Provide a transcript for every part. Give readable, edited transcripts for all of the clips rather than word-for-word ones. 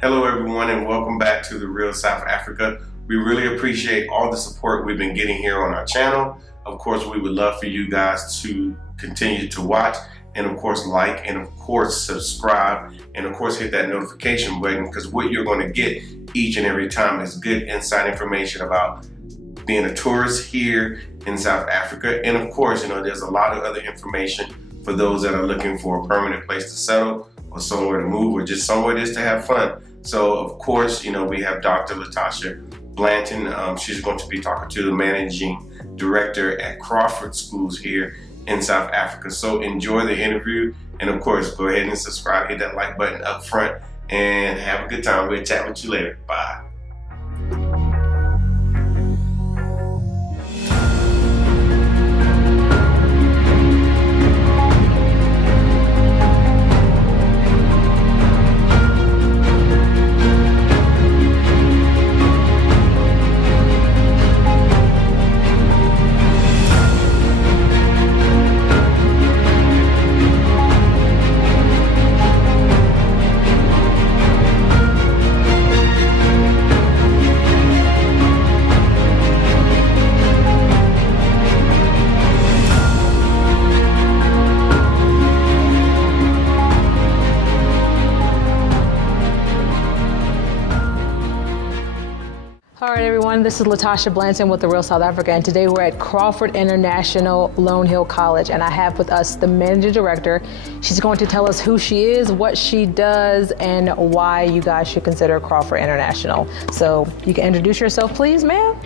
Hello everyone and welcome back to The Real South Africa. We really appreciate all the support we've been getting here on our channel. Of course, we would love for you guys to continue to watch and of course like and of course subscribe and of course hit that notification button, because what you're going to get each and every time is good inside information about being a tourist here in South Africa. And of course, there's a lot of other information for those that are looking for a permanent place to settle or somewhere to move or just somewhere just to have fun. So of course, we have Dr. Latasha Blanton. She's going to be talking to the managing director at Crawford schools here in South Africa. So enjoy the interview, and of course, go ahead and subscribe, hit that like button up front, and have a good time. We'll chat with you later. Bye. All right, everyone, this is Latasha Blanton with The Real South Africa, and today we're at Crawford International Lone Hill College, and I have with us the managing director. She's going to tell us who she is, what she does, and why you guys should consider Crawford International. So you can introduce yourself, please, ma'am.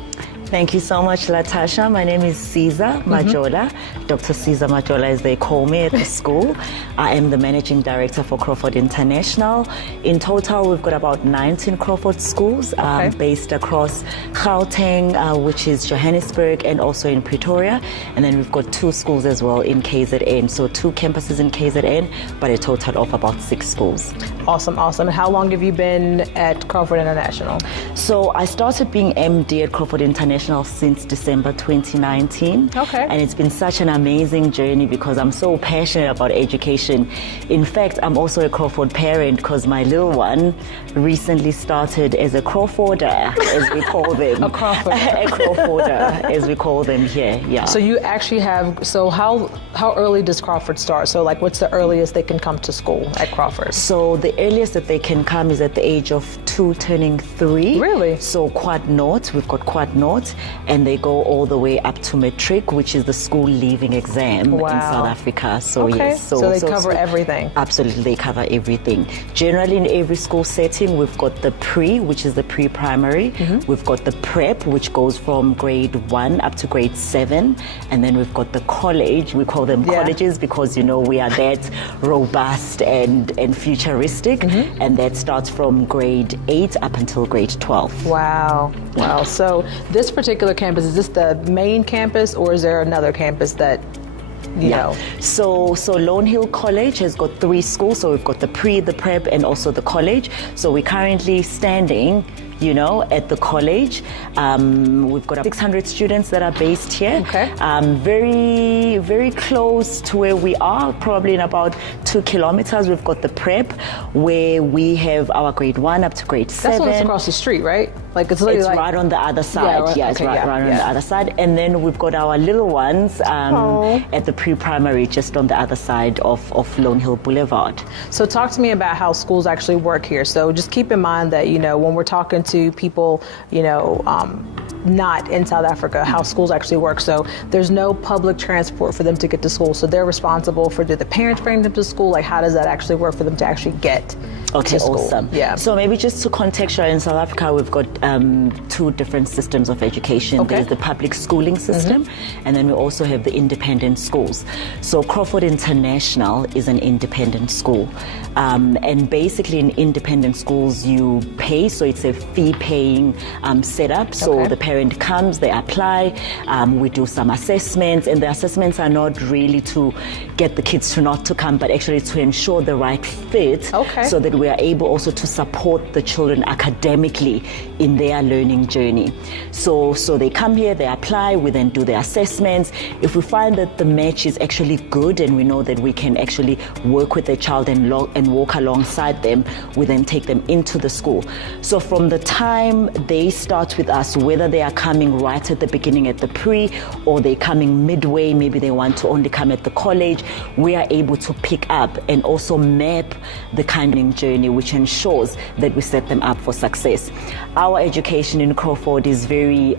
Thank you so much, Latasha. My name is Caesar Majola. Dr. Caesar Majola, as they call me at the school. I am the managing director for Crawford International. In total, we've got about 19 Crawford schools based across Gauteng, which is Johannesburg, and also in Pretoria. And then we've got 2 schools as well in KZN. So 2 campuses in KZN, but a total of about 6 schools. Awesome, awesome. And how long have you been at Crawford International? So I started being MD at Crawford International since December 2019. Okay. And it's been such an amazing journey because I'm so passionate about education. In fact, I'm also a Crawford parent because my little one recently started as a Crawforder, as we call them. A Crawford. A Crawforder, as we call them here, yeah. So you actually have, so how early does Crawford start? So like what's the earliest they can come to school at Crawford? So the earliest that they can come is at the age of 2 turning 3. Really? So Quad North, we've got Quad North, and they go all the way up to matric, which is the school leaving exam in South Africa. So okay. yes, so they cover everything. Absolutely, they cover everything. Generally, in every school setting, we've got the pre, which is the pre-primary. We've got the prep, which goes from grade 1 up to grade 7, and then we've got the college. We call them colleges because we are that robust and futuristic, and that starts from grade 8 up until grade 12. Wow. So this particular campus, is this the main campus or is there another campus that you know? So Lone Hill College has got 3 schools. So we've got the pre, the prep, and also the college. So we're currently standing at the college. We've got 600 students that are based here. Okay. Very, very close to where we are, probably in about 2 kilometers. We've got the prep, where we have our grade 1 up to grade 7. That's what's across the street, right? Like it's right on the other side. It's right on the other side. And then we've got our little ones at the pre-primary, just on the other side of Lone Hill Boulevard. So talk to me about how schools actually work here. So just keep in mind that, when we're talking to people, not in South Africa, how schools actually work. So there's no public transport for them to get to school. So they're responsible for, do the parents bring them to school? Like how does that actually work for them to actually get to school? Awesome. Yeah. So maybe just to contextualize, in South Africa, we've got 2 different systems of education. Okay. There's the public schooling system, and then we also have the independent schools. So Crawford International is an independent school. And basically in independent schools, you pay, so it's a fee-paying setup. So the parents parent comes, they apply, we do some assessments, and the assessments are not really to get the kids to not to come, but actually to ensure the right fit, so that we are able also to support the children academically in their learning journey. So they come here, they apply, we then do the assessments. If we find that the match is actually good and we know that we can actually work with the child and walk alongside them, we then take them into the school. So from the time they start with us, whether they are coming right at the beginning at the pre, or they're coming midway, maybe they want to only come at the college, we are able to pick up and also map the kind of journey, which ensures that we set them up for success. Our education in Crawford is very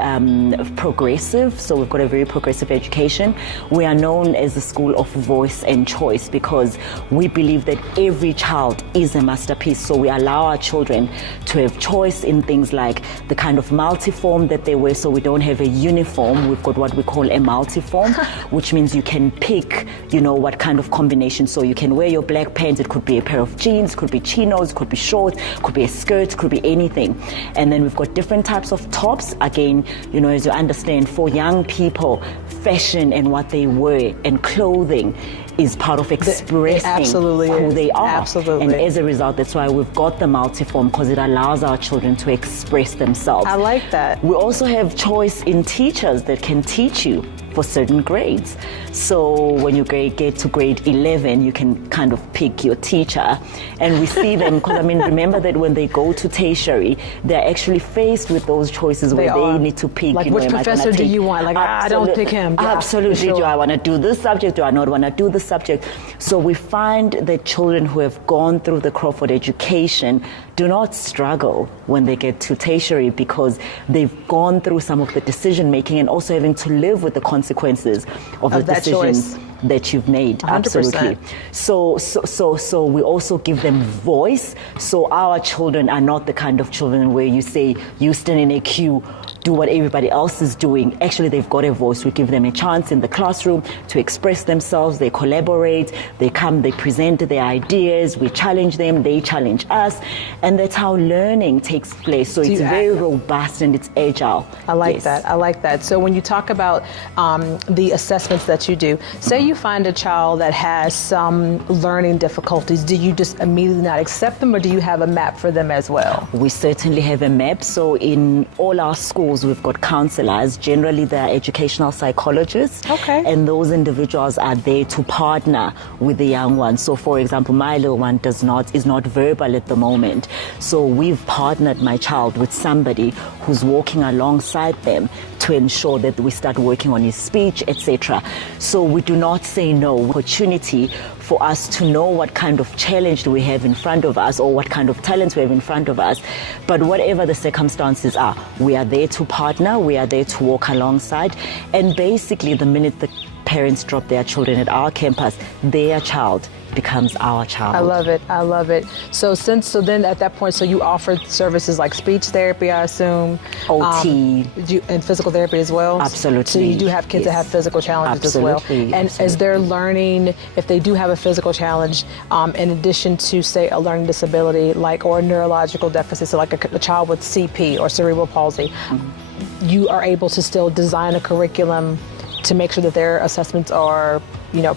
progressive, so we've got a very progressive education. We are known as the school of voice and choice because we believe that every child is a masterpiece, so we allow our children to have choice in things like the kind of multiform that they wear, so we don't have a uniform. We've got what we call a multiform, which means you can pick, what kind of combination. So you can wear your black pants, it could be a pair of jeans, could be chinos, could be shorts, could be a skirt, could be anything. And then we've got different types of tops. Again, as you understand, for young people, fashion and what they wear and clothing is part of expressing who they are. Absolutely. And as a result, that's why we've got the multiform, because it allows our children to express themselves. I like that. We also have choice in teachers that can teach you for certain grades. So when you get to grade 11, you can kind of pick your teacher, and we see them, because remember that when they go to tertiary, they're actually faced with those choices where they need to pick. Like, which professor do you want? Like, I don't pick him. Yeah, absolutely. sure. Do I want to do this subject? Do I not want to do this subject? So we find that children who have gone through the Crawford education do not struggle when they get to tertiary, because they've gone through some of the decision making and also having to live with the consequences of the decisions that you've made. 100%. Absolutely. So we also give them voice. So our children are not the kind of children where you say, you stand in a queue, do what everybody else is doing. Actually, they've got a voice. We give them a chance in the classroom to express themselves. They collaborate, they come, they present their ideas, we challenge them, they challenge us, and that's how learning takes place. So it's very robust and it's agile. I like that. I like that. So when you talk about the assessments that you do, say you find a child that has some learning difficulties, do you just immediately not accept them, or do you have a map for them as well? We certainly have a map. So in all our schools, we've got counselors. Generally, they are educational psychologists. And those individuals are there to partner with the young ones. So for example, my little one is not verbal at the moment. So we've partnered my child with somebody who's walking alongside them to ensure that we start working on his speech, etc. So we do not say no. Opportunity for us to know what kind of challenge we have in front of us or what kind of talents we have in front of us. But whatever the circumstances are, we are there to partner, we are there to walk alongside. And basically, the minute the parents drop their children at our campus, their child becomes our child. I love it. I love it. So then at that point, so you offer services like speech therapy, I assume, OT, and physical therapy as well. Absolutely. So you do have kids that have physical challenges as well. And as they're learning, if they do have a physical challenge, in addition to say a learning disability, or a neurological deficit, so like a child with CP or cerebral palsy, you are able to still design a curriculum to make sure that their assessments are,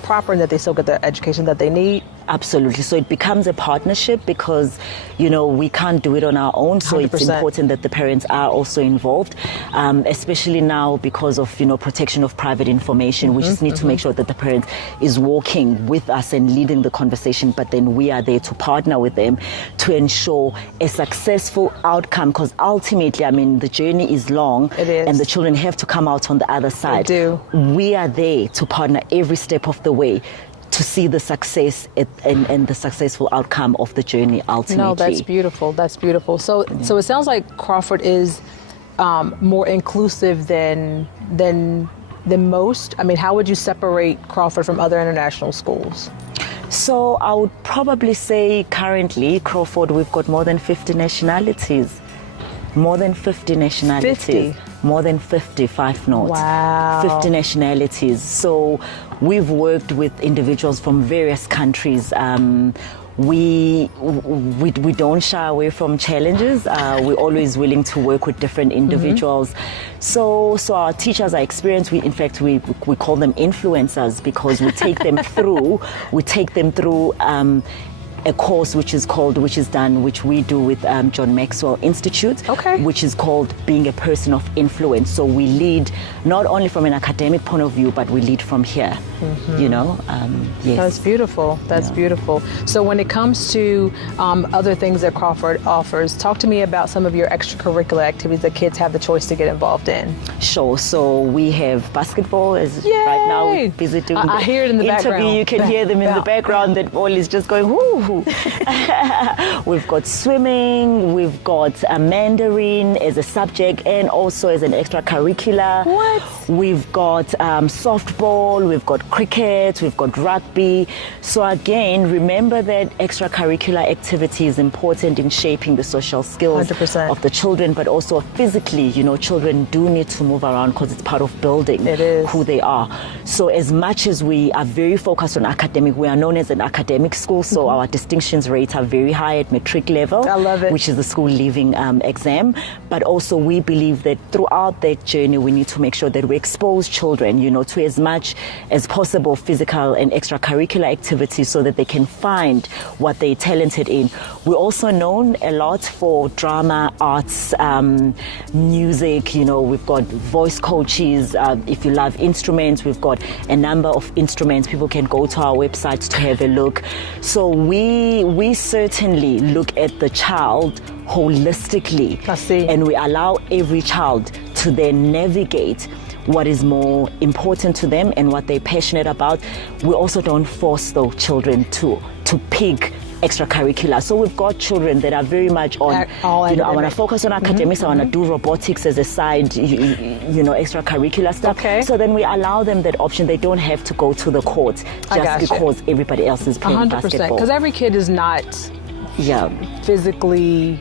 proper and that they still get the education that they need. Absolutely. So it becomes a partnership because, we can't do it on our own. So 100%. It's important that the parents are also involved, especially now because of, protection of private information. We just need to make sure that the parent is walking with us and leading the conversation, but then we are there to partner with them to ensure a successful outcome, because ultimately, the journey is long. It is. And the children have to come out on the other side. They do. We are there to partner every step of the way to see the success and the successful outcome of the journey ultimately. No, that's beautiful. That's beautiful. So it sounds like Crawford is more inclusive than most. How would you separate Crawford from other international schools? So I would probably say currently Crawford, we've got more than 50 nationalities. More than 50 nationalities. 50? More than 55 notes. Wow. 50 nationalities. So we've worked with individuals from various countries we don't shy away from challenges. We're always willing to work with different individuals. So our teachers are experienced. We call them influencers because we take them through a course which we do with John Maxwell Institute, which is called Being a Person of Influence. So we lead not only from an academic point of view, but we lead from here. Yes. That's beautiful. That's beautiful. So when it comes to other things that Crawford offers, talk to me about some of your extracurricular activities that kids have the choice to get involved in. Sure. So we have basketball. Right now we're busy doing I hear it in the interview. background. You can hear them in the background. That ball is just going whoo. We've got swimming. We've got Mandarin as a subject and also as an extracurricular. What? We've got softball. We've got cricket. We've got rugby. So again, remember that extracurricular activity is important in shaping the social skills 100%. of the children, but also physically. Children do need to move around because it's part of building who they are. So as much as we are very focused on academic, we are known as an academic school, so our distinctions rates are very high at matric level. I love it. Which is the school leaving exam. But also we believe that throughout that journey, we need to make sure that we expose children, to as much as possible physical and extracurricular activities so that they can find what they're talented in. We're also known a lot for drama, arts, music. We've got voice coaches. If you love instruments, we've got a number of instruments. People can go to our website to have a look. So we certainly look at the child holistically. I see. And we allow every child to then navigate what is more important to them and what they're passionate about. We also don't force those children to pick extracurricular. So we've got children that are very much on, I want to focus on academics, I want to do robotics as a side, extracurricular stuff. Okay. So then we allow them that option. They don't have to go to the court just because everybody else is playing 100%. basketball. Because every kid is not physically...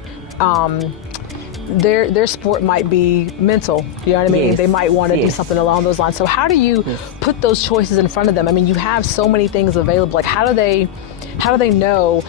their sport might be mental, you know what I mean? Yes, they might want to do yes. something along those lines. So how do you put those choices in front of them? I mean, you have so many things available. Like, how do they know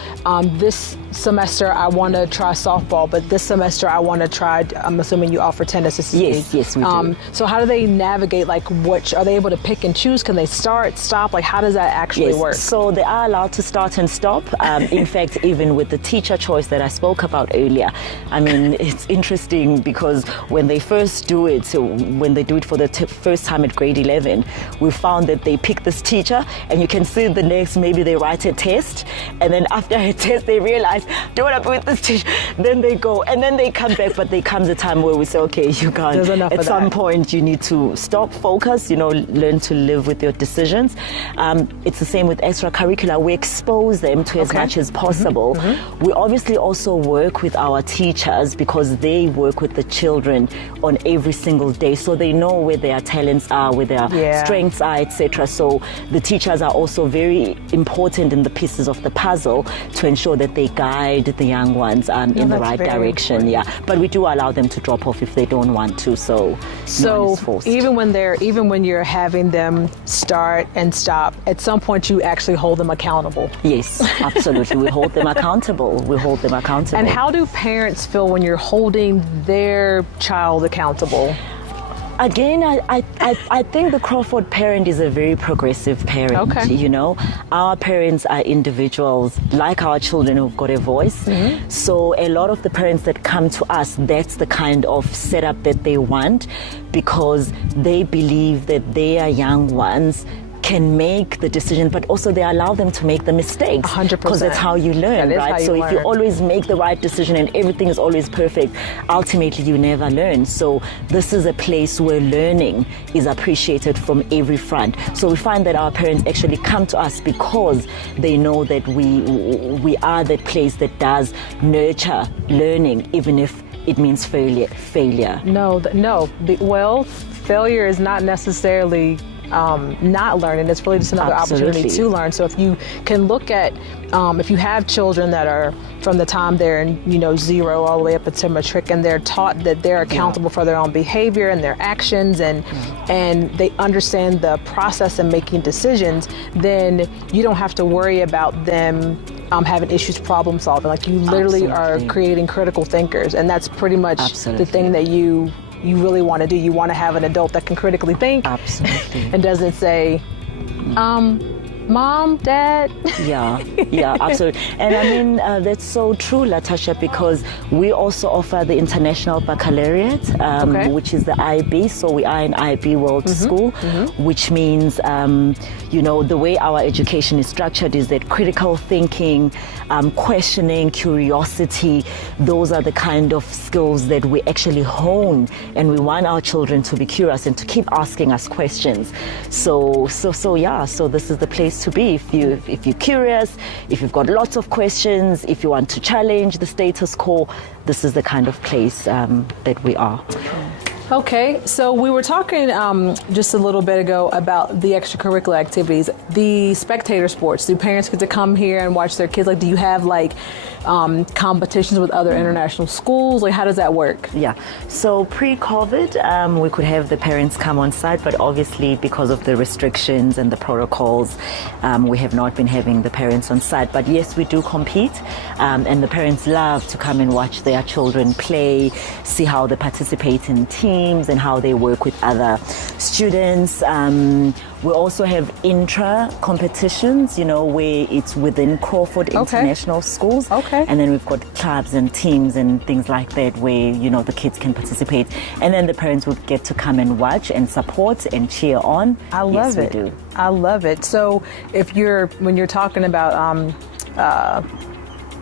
this semester I want to try softball, but this semester I want to try, I'm assuming you offer tennis. Yes, we do. So how do they navigate, like, which, are they able to pick and choose? Can they start, stop? Like, how does that actually work? So they are allowed to start and stop. In fact, even with the teacher choice that I spoke about earlier, I mean, it's interesting because when they first do it, so when they do it for the first time at grade 11, we found that they pick this teacher and you can see the next, maybe they write a test, and then after a test they realize, do what I put with this teacher, then they go, and then they come back, but there comes a time where we say, okay, you can't, at some point you need to stop, focus, learn to live with your decisions. It's the same with extracurricular. We expose them to as much as possible. We obviously also work with our teachers because they work with the children on every single day, so they know where their talents are, where their strengths are, etc. So the teachers are also very important in the pieces of the puzzle to ensure that they guide the young ones in the right direction. But we do allow them to drop off if they don't want to. So no one is forced. even when you're having them start and stop, at some point you actually hold them accountable. Yes, absolutely. We hold them accountable. And how do parents feel when you're holding their child accountable? Again, I think the Crawford parent is a very progressive parent. Okay. Our parents are individuals like our children who've got a voice. So a lot of the parents that come to us, that's the kind of setup that they want, because they believe that their young ones can make the decision, but also they allow them to make the mistakes. 100%. Because that's how you learn, right? So if you always make the right decision and everything is always perfect, ultimately you never learn. So this is a place where learning is appreciated from every front. So we find that our parents actually come to us because they know that we are the place that does nurture learning, even if it means failure. Well, failure is not necessarily not learning. It's really just another opportunity to learn. So if you can look at, if you have children that are from the time they're in, 0 all the way up until matric, and they're taught that they're accountable for their own behavior and their actions, and they understand the process of making decisions, then you don't have to worry about them having issues problem solving. Like you literally are creating critical thinkers, and that's pretty much the thing that you really want to do. You want to have an adult that can critically think. Absolutely. And doesn't say, Mom, Dad. Yeah, absolutely. And I mean, that's so true, Latasha, because we also offer the International Baccalaureate, which is the IB. So we are an IB World School, which means, the way our education is structured is that critical thinking, questioning, curiosity, those are the kind of skills that we actually hone. And we want our children to be curious and to keep asking us questions. So this is the place to be if you're curious, if you've got lots of questions, if you want to challenge the status quo. This is the kind of place that we are. Okay, so we were talking just a little bit ago about the extracurricular activities, the spectator sports. Do parents get to come here and watch their kids? Like, do you have competitions with other international schools? Like, how does that work? Yeah, so pre-COVID, we could have the parents come on site, but obviously because of the restrictions and the protocols, we have not been having the parents on site. But yes, we do compete, and the parents love to come and watch their children play, see how they participate in teams and how they work with other students. We also have intra competitions, where it's within Crawford International Schools. Okay. And then we've got clubs and teams and things like that where, the kids can participate. And then the parents would get to come and watch and support and cheer on. I love it. We do. I love it. So when you're talking about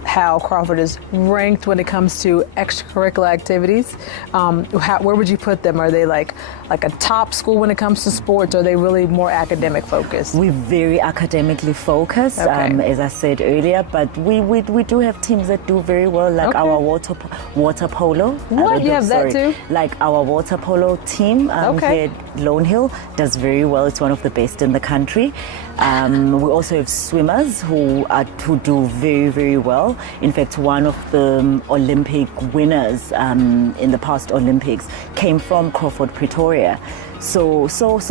how Crawford is ranked when it comes to extracurricular activities, where would you put them? Are they like a top school when it comes to sports? Or are they really more academic focused? We're very academically focused, as I said earlier, but we do have teams that do very well, like our water polo. What? You have that too? Like our water polo team here at Lone Hill does very well. It's one of the best in the country. We also have swimmers who do very, very well. In fact, one of the Olympic winners in the past Olympics came from Crawford, Pretoria. So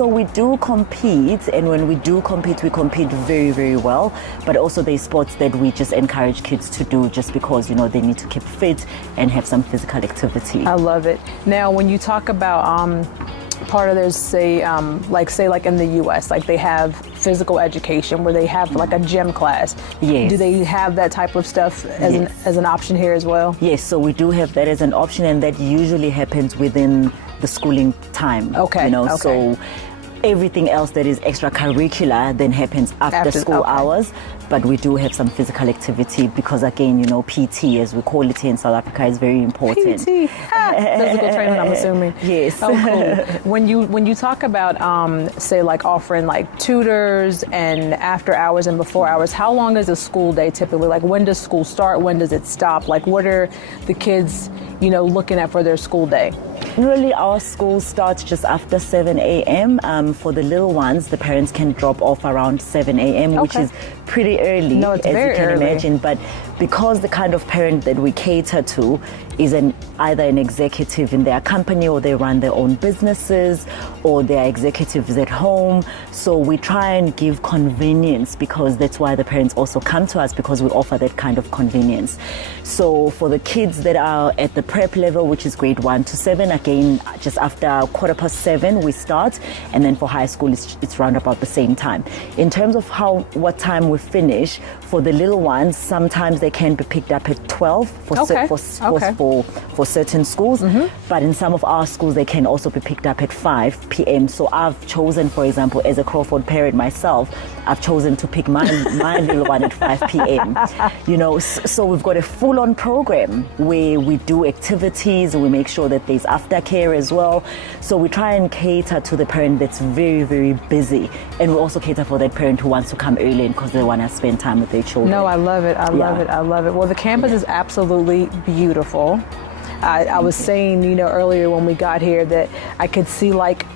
we do compete, and when we do compete, we compete very, very well. But also there's sports that we just encourage kids to do just because, they need to keep fit and have some physical activity. I love it. Now, when you talk about part of there's like in the US, like they have physical education where they have like a gym class. Yes. Do they have that type of stuff as an option here as well? Yes, so we do have that as an option, and that usually happens within the schooling time. Okay. So everything else that is extracurricular then happens after school hours. But we do have some physical activity because, again, PT, as we call it here in South Africa, is very important. PT, physical training, I'm assuming. Yes. Oh, cool. When you talk about, say, like offering like tutors and after hours and before hours, how long is a school day typically? Like, when does school start? When does it stop? Like, what are the kids, looking at for their school day? Really, our school starts just after 7 a.m. For the little ones, the parents can drop off around 7 a.m., which is pretty early, no, it's as very you can early. imagine. But because the kind of parent that we cater to is either an executive in their company, or they run their own businesses, or they're executives at home, so we try and give convenience, because that's why the parents also come to us, because we offer that kind of convenience. So for the kids that are at the prep level, which is grade 1 to 7, again, just after 7:15 we start, and then for high school it's round about the same time. In terms of what time we finish, for the little ones, sometimes they can be picked up at 12 for certain schools, but in some of our schools they can also be picked up at 5 p.m. So I've chosen, for example, as a Crawford parent myself, I've chosen to pick my little one at 5 p.m. So we've got a full-on program where we do activities, and we make sure that there's aftercare as well. So we try and cater to the parent that's very, very busy, and we also cater for that parent who wants to come early because they want to spend time with their children. No, I love it. I love it. I love it. Well, the campus is absolutely beautiful. I was saying, earlier when we got here that I could see like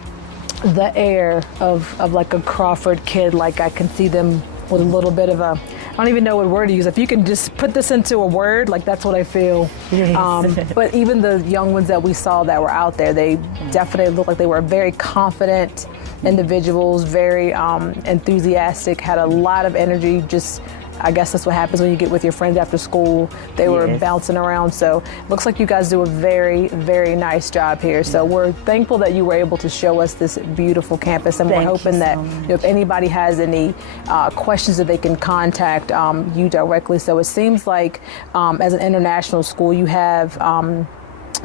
the air of like a Crawford kid. Like I can see them with a little bit of a, I don't even know what word to use. If you can just put this into a word, like that's what I feel. Yes. But even the young ones that we saw that were out there, they definitely looked like they were very confident individuals, very enthusiastic, had a lot of energy, just I guess that's what happens when you get with your friends after school. They were bouncing around. So looks like you guys do a very, very nice job here. So we're thankful that you were able to show us this beautiful campus, and we're hoping that if anybody has any questions, that they can contact you directly. So it seems like as an international school, you have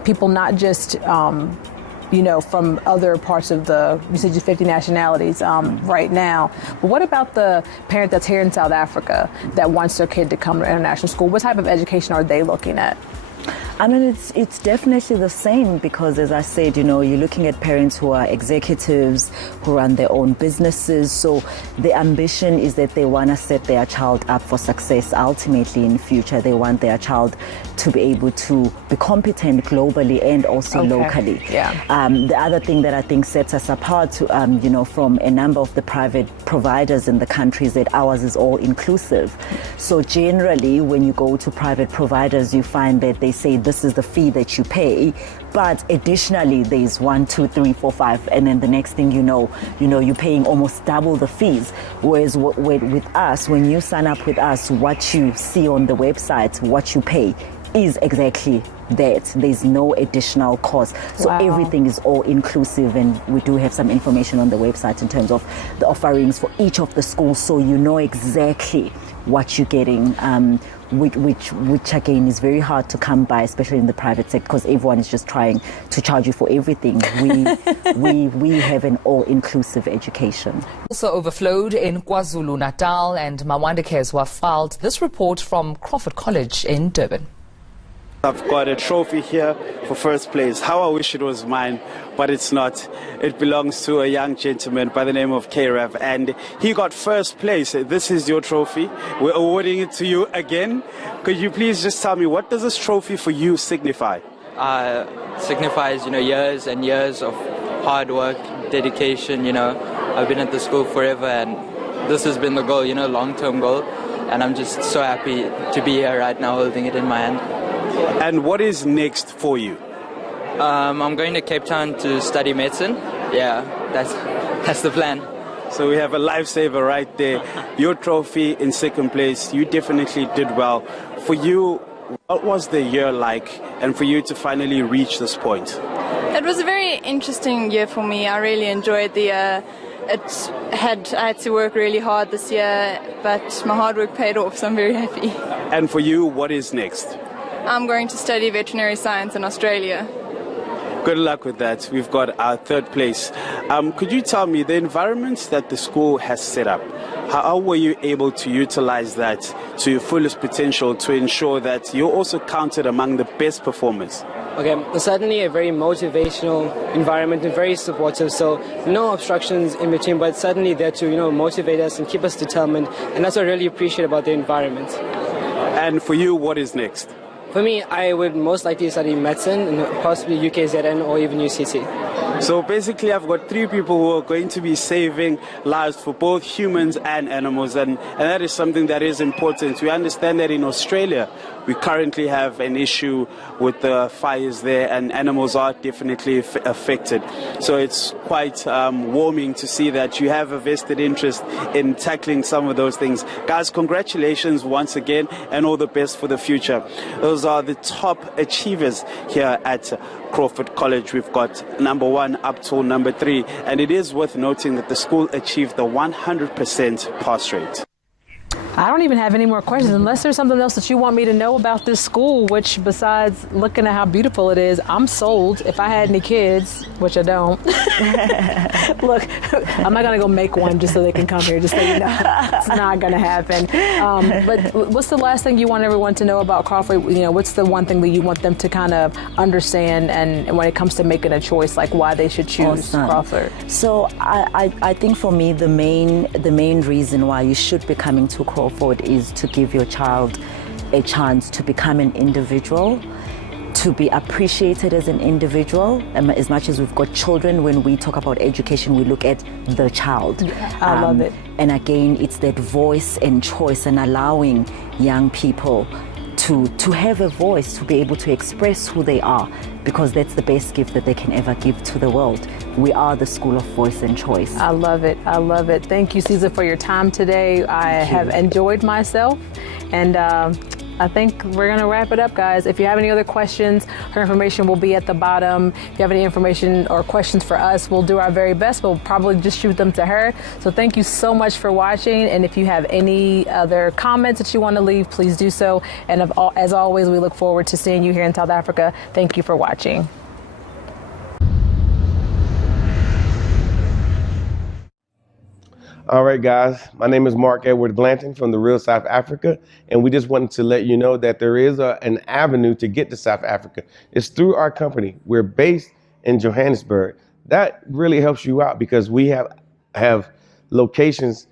people not just from other parts of you said just 50 nationalities right now. But what about the parent that's here in South Africa that wants their kid to come to international school? What type of education are they looking at? I mean, it's definitely the same because, as I said, you're looking at parents who are executives, who run their own businesses. So the ambition is that they want to set their child up for success ultimately in the future. They want their child to be able to be competent globally and also locally. Yeah. The other thing that I think sets us apart, from a number of the private providers in the country is that ours is all inclusive. So generally, when you go to private providers, you find that they say this is the fee that you pay, but additionally there's 1, 2, 3, 4, 5, and then the next thing you're paying almost double the fees. Whereas with us, when you sign up with us, what you see on the website, what you pay is exactly that. There's no additional cost. So everything is all inclusive, and we do have some information on the website in terms of the offerings for each of the schools, so you know exactly what you're getting, which again is very hard to come by, especially in the private sector, because everyone is just trying to charge you for everything. We have an all-inclusive education. Also overflowed in KwaZulu-Natal, and Mawanda Kezwa filed this report from Crawford College in Durban. I've got a trophy here for first place. How I wish it was mine, but it's not. It belongs to a young gentleman by the name of K-Rev, and he got first place. This is your trophy. We're awarding it to you again. Could you please just tell me, what does this trophy for you signify? Signifies, years and years of hard work, dedication. I've been at the school forever, and this has been the goal, long-term goal. And I'm just so happy to be here right now holding it in my hand. And what is next for you? I'm going to Cape Town to study medicine. Yeah, that's the plan. So we have a lifesaver right there. Your trophy in second place. You definitely did well. For you, what was the year like, and for you to finally reach this point? It was a very interesting year for me. I really enjoyed the year. I had to work really hard this year, but my hard work paid off, so I'm very happy. And for you, what is next? I'm going to study veterinary science in Australia. Good luck with that. We've got our third place. Could you tell me the environment that the school has set up? How were you able to utilize that to your fullest potential to ensure that you're also counted among the best performers? Okay, certainly a very motivational environment and very supportive, so no obstructions in between, but certainly there to motivate us and keep us determined, and that's what I really appreciate about the environment. And for you, what is next? For me, I would most likely study medicine and possibly UKZN or even UCT. So basically, I've got 3 people who are going to be saving lives for both humans and animals, and that is something that is important. We understand that in Australia, we currently have an issue with the fires there, and animals are definitely affected. So it's quite warming to see that you have a vested interest in tackling some of those things. Guys, congratulations once again, and all the best for the future. Those are the top achievers here at Crawford College. We've got number 1 up till number 3, and it is worth noting that the school achieved the 100% pass rate. I don't even have any more questions unless there's something else that you want me to know about this school, which besides looking at how beautiful it is, I'm sold. If I had any kids, which I don't. Look, I'm not going to go make one just so they can come here, just so you know. It's not going to happen. But what's the last thing you want everyone to know about Crawford? What's the one thing that you want them to kind of understand, and when it comes to making a choice, like why they should choose Crawford? So I think for me, the main reason why you should be coming to Crawford is to give your child a chance to become an individual, to be appreciated as an individual. As much as we've got children, when we talk about education, we look at the child. I love it. And again, it's that voice and choice and allowing young people to have a voice, to be able to express who they are, because that's the best gift that they can ever give to the world. We are the school of voice and choice. I love it. I love it. Thank you, Caesar, for your time today. I have enjoyed myself, and I think we're going to wrap it up, guys. If you have any other questions, her information will be at the bottom. If you have any information or questions for us, we'll do our very best. We'll probably just shoot them to her. So thank you so much for watching. And if you have any other comments that you want to leave, please do so. And as always, we look forward to seeing you here in South Africa. Thank you for watching. All right, guys, my name is Mark Edward Blanton from the Real South Africa, and we just wanted to let you know that there is an avenue to get to South Africa. It's through our company. We're based in Johannesburg. That really helps you out because we have locations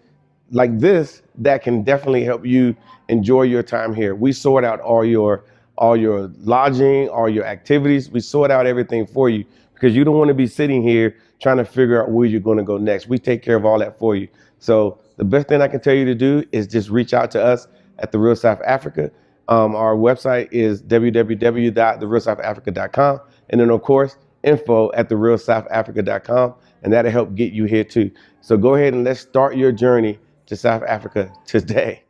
like this that can definitely help you enjoy your time here. We sort out all your lodging, all your activities. We sort out everything for you because you don't want to be sitting here trying to figure out where you're going to go next. We take care of all that for you. So the best thing I can tell you to do is just reach out to us at The Real South Africa. Our website is www.therealsouthafrica.com. And then, of course, info@therealsouthafrica.com. And that'll help get you here, too. So go ahead and let's start your journey to South Africa today.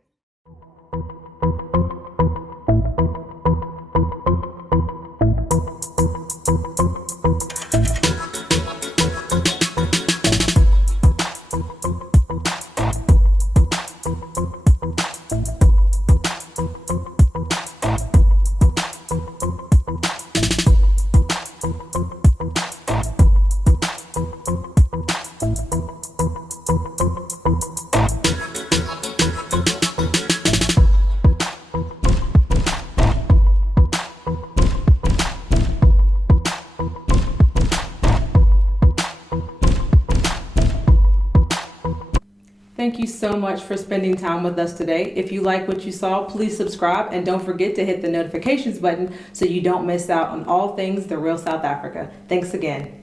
Thank you so much for spending time with us today. If you like what you saw, please subscribe and don't forget to hit the notifications button so you don't miss out on all things The Real South Africa. Thanks again.